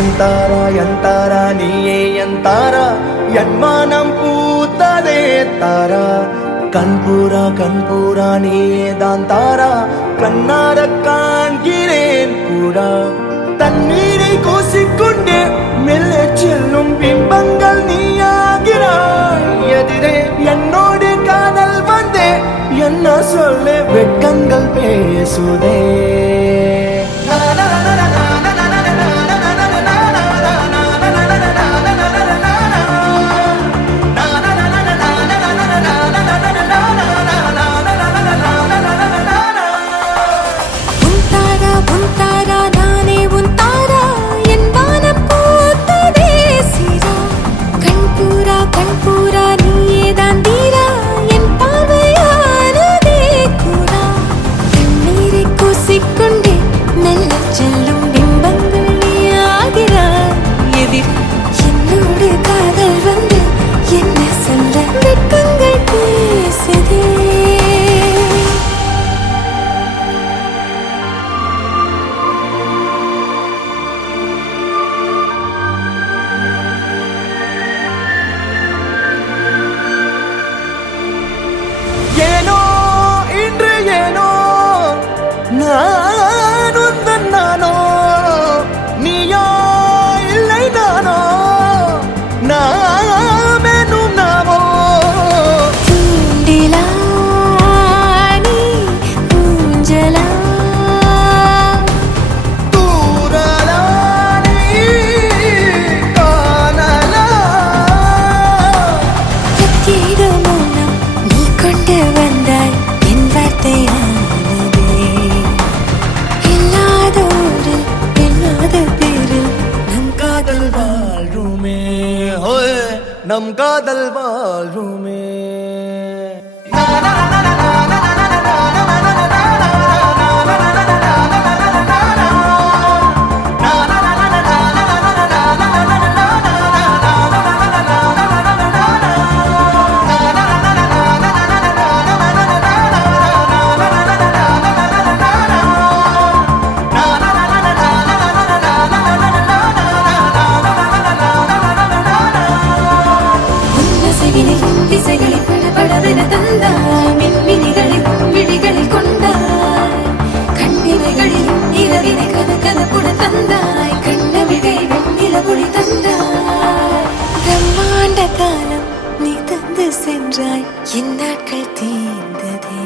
ಎಂತಾರ ಎಂತಾರ ನೀಯೇ ಎಂತಾರ என்மானம் பூத்ததே தாரா கண்பூரா கண்பூரா நீயே தான் தாரா கண்ணார காண்கிறேன் கூடா தண்ணீரை கூசிக்கொண்டே மெல்ல செல்லும் பிம்பங்கள் நீயாகிறாய் எதிரே என்னோடு காதல் வந்தே என்ன சொல்ல வெட்கங்கள் பேசுதே நம் காதல் வாழ்வுமே சென்றாய் என் நாட்கள் தீர்ந்ததே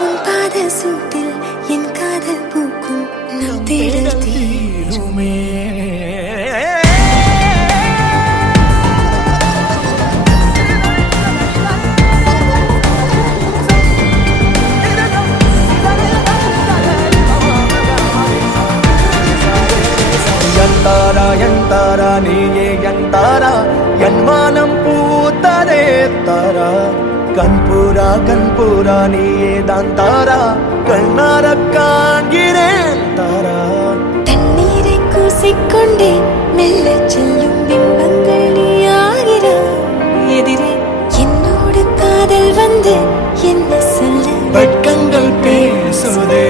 உன் பாத சூட்டில் என் காதல் பூக்கும் நம் தேடல் தீருமே எந்தாரா நீயே எந்தாரா என்மானம் பூத்ததே தாரா கண்பூரா கண்பூரா நீயே தான் தாரா கண்ணார காண்கிறேன் தாரா தண்ணீரை கூசிக்கொண்டே மெல்ல செல்லும் பிம்பங்கள் நீயாகிறாய் எதிரே என்னோடு காதல் வந்து என்ன சொல்ல வெட்கங்கள் பேசுதே